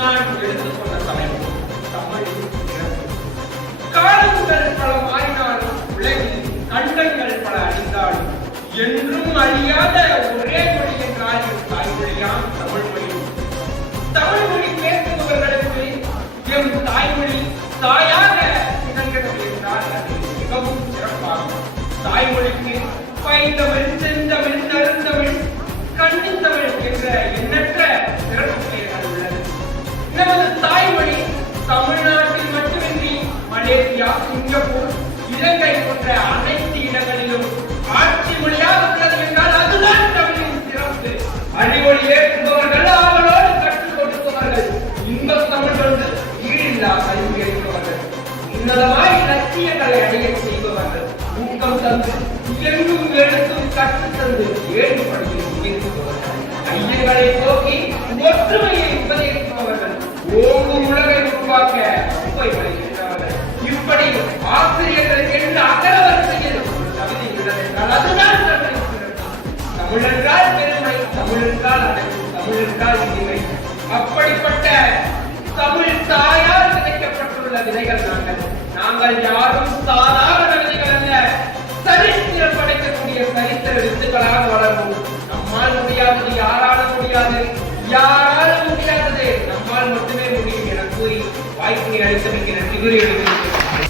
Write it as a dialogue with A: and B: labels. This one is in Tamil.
A: நான் எடுத்து சொன்ன சமயம் காலங்கள் பல மாறினாலும் உலகில் கண்டங்கள் பல அழிந்தாலும் என்றும் அறியாத ஒரே மொழியின் காரியம் தாய்மொழியாம் தமிழ் மொழி தமிழ் மொழி தமிழ்நாட்டில் மட்டுமின்றி மலேசியா சிங்கப்பூர் இலங்கை போன்ற அனைத்து இடங்களிலும் ஆட்சி மொழியாக உள்ளது என்றால் அதுதான் தமிழின் சிறப்பு. அறிவொளி ஏற்றுபவர்கள் அவளோடு கற்றுக் கொடுப்பவர்கள் இன்பத் தமிழ் கொண்டு ஈடில்லா கல்வி அளிப்பவர்கள் உன்னதமாய் லட்சியங்களை அடைய செய்பவர்கள் ஊக்கம் தந்து எங்கும் எழுத்தும் கற்றுத் தந்து ஏழு பணியில் உயர்த்துபவர்கள். ஐயங்களை போக்கி ஒற்றுமையை உபதேசிப்பவர்கள். ஓங்கும் உலகை உருவாக்க உப்பை இப்படி ஆசிரியர்கள் என்று அகரவரிசையில் ஒரு கவிதை உள்ளது? என்றால் அதுதான் தமிழின் சிறப்பு. தமிழ் என்றால் தமிழென்றால் அழகு தமிழென்றால் இனிமை. அப்படிப்பட்ட தமிழ் தாயால் விதைக்கப்பட்டுள்ள விதைகள் நாங்கள். நாங்கள் யாரும் சாதாரண விதைகள் அல்ல. சரித்திரம் படைக்கக்கூடிய சரித்திர வித்துக்களாக வளர்வோம். நம்மால் முடியாதது யாரால முடியாது யாரால் കൂടി വായ്പയ്ക്ക് അടിച്ചമയ്ക്കാൻ അടിപൊളിയെടുക്കുന്നു